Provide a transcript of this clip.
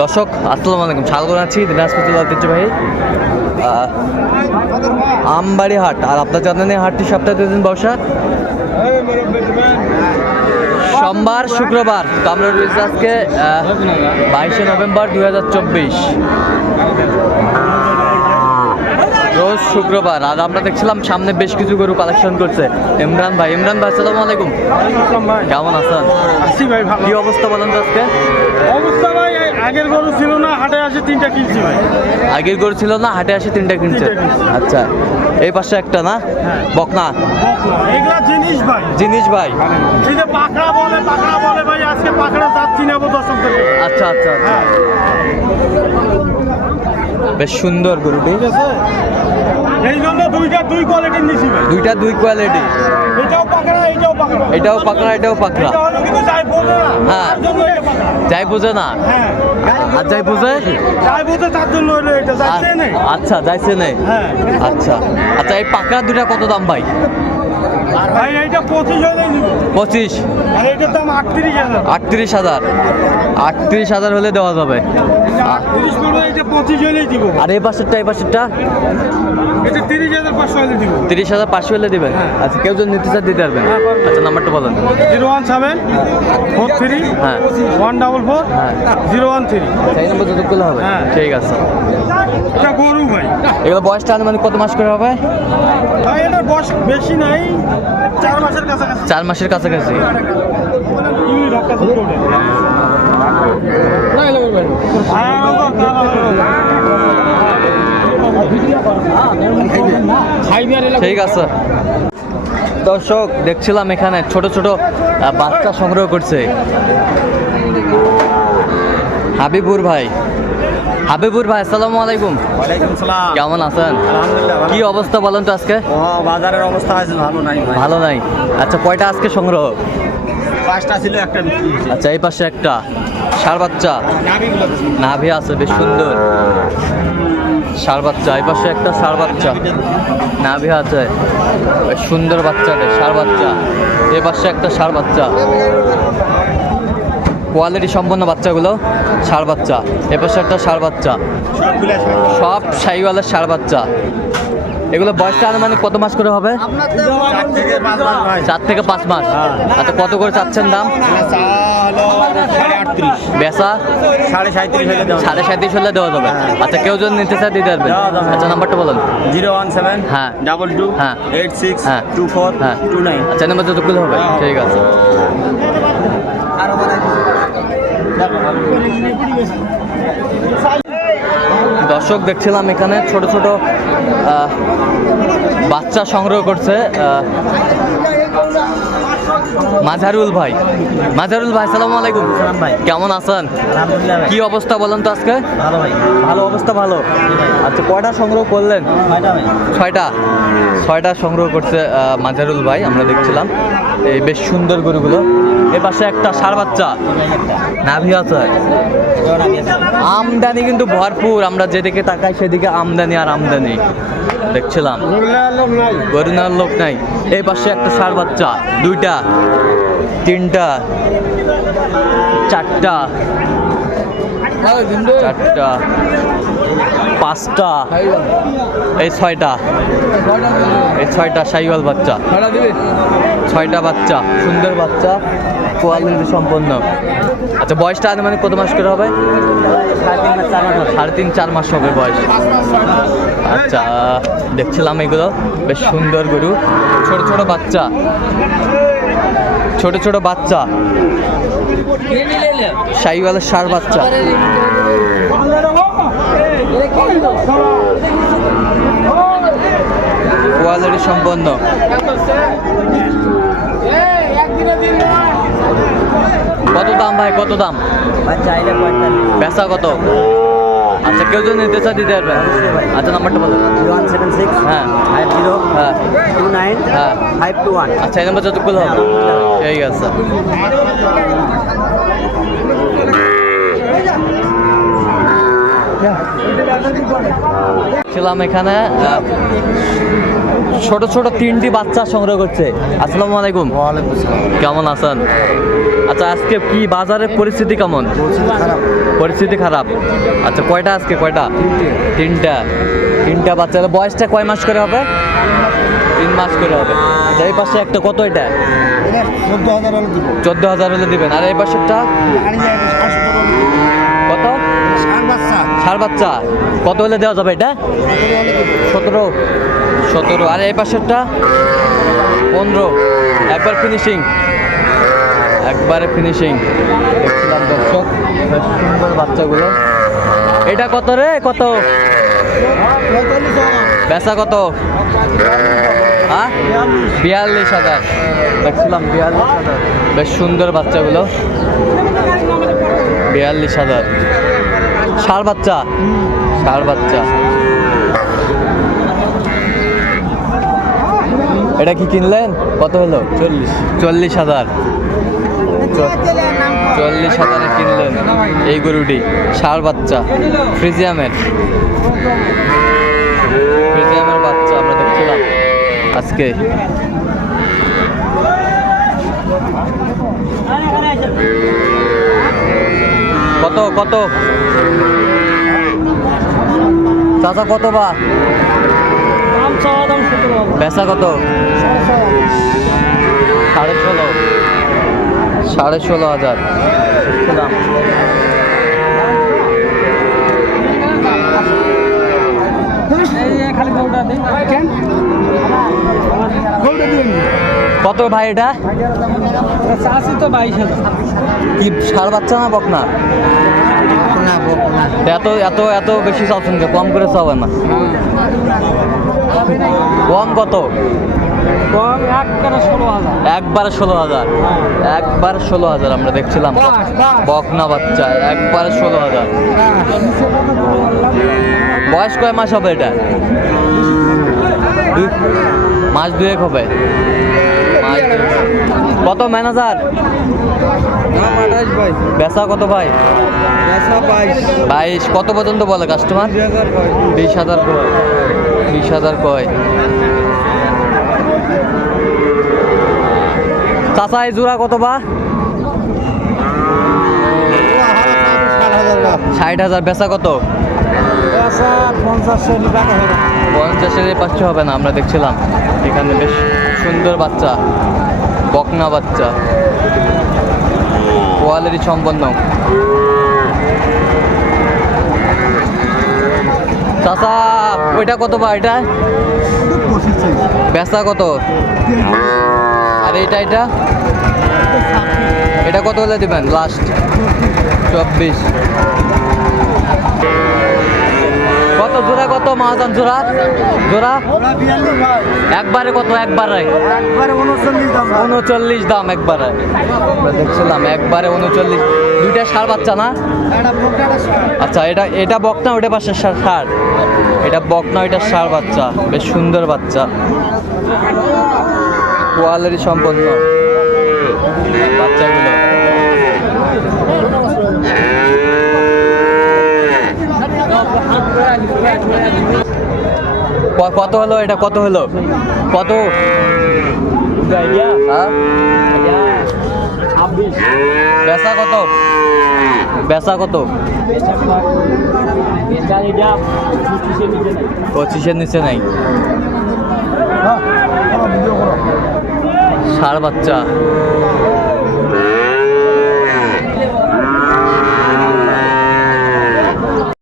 দর্শক আসসালামু আলাইকুম। স্বাগত আছি দিনাজপুর জেলা ঐতিহ্যবাহী আমবাড়ি হাট আর আপনার জানেন এই হাটটি সপ্তাহে দুদিন বসা। সোমবার শুক্রবার। তো আমরা রয়েছে আজকে বাইশে নভেম্বর দু হাজার চব্বিশ। রোজ শুক্রবার। আর আমরা দেখছিলাম সামনে বেশ কিছু গরু কালেকশন করছে। ইমরান ভাই ইমরান ভাই আসসালামু আলাইকুম। কেমন আছেন? ভাই কি অবস্থা বলেন আজকে? অবস্থা ভাই আগের গরু ছিল না হাটে আসে তিনটা কিনছি ভাই। আগের গরু ছিল না হাটে আসে তিনটা কিনছে। আচ্ছা এই পাশে একটা না? বকনা। এগুলা জিনিস ভাই। জিনিস ভাই। এই যে পাকড়া বলে পাকড়া বলে ভাই আজকে পাকড়া যাচ্ছি নেব দর্শক থেকে। আচ্ছা আচ্ছা আচ্ছা। হ্যাঁ। বেশ সুন্দর গরু ঠিক আছে? দুইটা দুই কোয়ালিটির নিছিবে দুইটা দুই কোয়ালিটি এটাও পাকড়া এটাও পাকড়া। এটাও পাকড়া এটাও পাকড়া। এটা হলো কিন্তু যাই বোঝে না হ্যাঁ। যাই বুঝে না? হ্যাঁ। আর যাই বুঝে যাই বোঝে তার জন্য হলো এটা। যাইছে নেই আচ্ছা যাইছে নেই হ্যাঁ। আচ্ছা। আচ্ছা এই পাকড়া দুইটা কত দাম ভাই? পঁচিশ আটত্রিশ হাজার। আটত্রিশ হাজার। হলে দেওয়া যাবে। আর এই পাশেরটা এই পাশেরটা? এটা তিরিশ হাজার পাঁচশো হলে দিবেন? হ্যাঁ। আচ্ছা কেউ যদি নিতে চান দিতে পারবেন। হ্যাঁ, আচ্ছা নাম্বারটা বলেন। Zero one seven four three হ্যাঁ। ওয়ান ডাবল ফোর হ্যাঁ। Zero one three. সেই নম্বর করলে হবে। হ্যাঁ। ঠিক আছে। এটা গরু ভাই। এগুলো বয়সটা আনুমানিক কত মাস করে হবে? ভাই এটার বয়স বেশি নাই। চার মাসের কাছাকাছি। ঠিক আছে। দর্শক, দেখছিলাম এখানে ছোট ছোট বাচ্চা সংগ্রহ করছে। হাবিবুর ভাই হাবিবুর ভাই আসসালামু আলাইকুম। ওয়ালাইকুম সালাম। কেমন আছেন? আলহামদুলিল্লাহ কি অবস্থা বলেন তো আজকে? ও বাজারের অবস্থা আজ ভালো নাই ভালো নাই। আচ্ছা কয়টা আজকে সংগ্রহ? পাঁচটা ছিল একটা আচ্ছা এই পাশে একটা। ষাড় বাচ্চা। নাভি আছে বেশ সুন্দর। ষাড় বাচ্চা এই পাশে একটা ষাড় বাচ্চা। নাভি আছে। বেশ সুন্দর বাচ্চা রে ষাড় বাচ্চা। এ পাশে একটা ষাড় বাচ্চা। কোয়ালিটি সম্পন্ন বাচ্চাগুলো সার বাচ্চা এ পাশে একটা ষাড় বাচ্চা। সব সাইওয়ালের সার বাচ্চা। এগুলো বয়সটা আনুমানিক কত মাস করে হবে? চার থেকে পাঁচ মাস। আচ্ছা কত করে চাচ্ছেন দাম? হলো সাড়ে সাঁত্রিশ হলে দেওয়া যাবে। আচ্ছা কেউ যদি নিতে চায় দিতে দেওয়া আচ্ছা নাম্বারটা বলুন। জিরো ওয়ান সেভেন হ্যাঁ। ডাবল টু হ্যাঁ। এইট সিক্স হ্যাঁ। টু ফোর হ্যাঁ। Two nine. আচ্ছা নাম্বার যতগুলো হবে। হ্যাঁ। ঠিক আছে। দর্শক দেখছিলাম এখানে ছোট ছোট বাচ্চা সংগ্রহ করছে মাঝারুল ভাই। মাঝারুল ভাই সালাম আলাইকুম। ভাই। কেমন আছেন? কি অবস্থা বলেন তো আজকে? ভালো ভাই। ভালো অবস্থা ভালো। আচ্ছা কয়টা সংগ্রহ করলেন? ছয়টা? ছয়টা সংগ্রহ করছে আহ, মাজারুল ভাই আমরা দেখছিলাম। এই বেশ সুন্দর গরুগুলো। এ পাশে একটা সার বাচ্চা। নাভি আছে। আমদানি কিন্তু ভরপুর, আমরা যেদিকে তাকাই সেদিকে আমদানি আর আমদানি। দেখছিলাম। গরু নেওয়ার লোক নাই। এই পাশে একটা সার বাচ্চা, দুইটা, তিনটা, চারটা চারটা, পাঁচটা, এই ছয়টা এই ছয়টা সাইওয়াল বাচ্চা। ছয়টা বাচ্চা, সুন্দর বাচ্চা। কোয়ালিটি সম্পন্ন। আচ্ছা বয়সটা আনুমানিক কত মাস করে হবে? সাড়ে তিন চার মাস হবে বয়স। আচ্ছা দেখছিলাম এগুলো। বেশ সুন্দর গরু। ছোট ছোট বাচ্চা। ছোট ছোট বাচ্চা। সাইওয়ালের সার বাচ্চা। কোয়ালিটি সম্পন্ন। কত দাম ভাই কত দাম? পঁয়তাল্লিশ। কত? আচ্ছা কেউ যদি চায় দিতে পারবে আচ্ছা নাম্বারটা বলো ওয়ান সেভেন সিক্স হ্যাঁ। ফাইভ জিরো হ্যাঁ। টু নাইন হ্যাঁ। Five two one. আচ্ছা এই নাম্বার যতক্ষণ হবে ঠিক আছে। দেখছিলাম এখানে ছোট ছোট তিনটি বাচ্চা সংগ্রহ করছে। আসসালামু আলাইকুম। কেমন আছেন? আচ্ছা আজকে কি বাজারের পরিস্থিতি কেমন? পরিস্থিতি খারাপ। আচ্ছা কয়টা আজকে কয়টা? তিনটা। তিনটা। বাচ্চা। বয়সটা কয় মাস করে হবে? তিন মাস করে হবে। আচ্ছা, এই পাশে একটা কত এটা? চোদ্দ হাজার হলে দিবেন। আর এই পাশেরটা? ষাট বাচ্চা, কত হলে দেওয়া যাবে এটা? সতেরো। সতেরো। আর এই পাশেরটা? পনেরো। একবার ফিনিশিং একবারে ফিনিশিং দেখছিলাম দর্শক সুন্দর বাচ্চাগুলো। এটা কত রে? কত? বেচা কত? হ্যাঁ? বিয়াল্লিশ হাজার। দেখছিলাম বিয়াল্লিশ হাজার। বেশ সুন্দর বাচ্চাগুলো। বিয়াল্লিশ হাজার। ষাড় বাচ্চা। ষাড় বাচ্চা। এটা কি কিনলেন? কত হলো? চল্লিশ। চল্লিশ হাজার। চল্লিশ হাজারে কিনলেন এই গরুটি ষাড় বাচ্চা, ফ্রিজিয়ামের। ফ্রিজিয়ামের বাচ্চা আমরা দেখছিলাম আজকে। কত কত? চাচা কত বা? বেচা কত? সাড়ে ষোলো। সাড়ে ষোলো হাজার। কত ভাই এটা? তো বাইশ হাজার। কি সার বাচ্চা না বকনা? এত এত এত বেশি চাচ্ছেন? কম করে চাবে না। কম কত? একবারে ষোলো হাজার। একবারে ষোলো হাজার। আমরা দেখছিলাম। বকনা বাচ্চা একবারে ষোলো হাজার। বয়স কয় মাস হবে এটা? মাস দুয়েক হবে। কত ম্যানেজার বেচা কত ভাই? বাইশ। কত পর্যন্ত বলে কাস্টমার বিশ হাজার কয়। বিশ হাজার কয়। চাচা এই জোড়া কত বা? ষাট হাজার। বেচা কত? পঞ্চাশের পাঁচশো হবে না আমরা দেখছিলাম। এখানে বেশ সুন্দর বাচ্চা, বকনা বাচ্চা। কোয়ালিটি সম্পন্ন। চাচা, ওইটা কত বা এটা? বেচা কত? আর এটা এটা? এটা কত হলে দিবেন? লাস্ট চব্বিশ। কত জোড়া, কত মহাজন জোড়া? জোড়া? একবারে কত, একবারে? উনচল্লিশ দাম একবারে। দেখছিলাম, একবারে উনচল্লিশ। দুইটা সার বাচ্চা না? আচ্ছা এটা এটা বকনা ওটা পাশে সার? এটা বকনা ওইটা সার বাচ্চা। বেশ সুন্দর বাচ্চা। কোয়ালিটি সম্পন্ন। বাচ্চাগুলো ক- কত হলো এটা? কত হলো? কত? হ্যাঁ? বেচা কত? বেচা কত? পঁচিশের নিচে নাই। ষাড় বাচ্চা।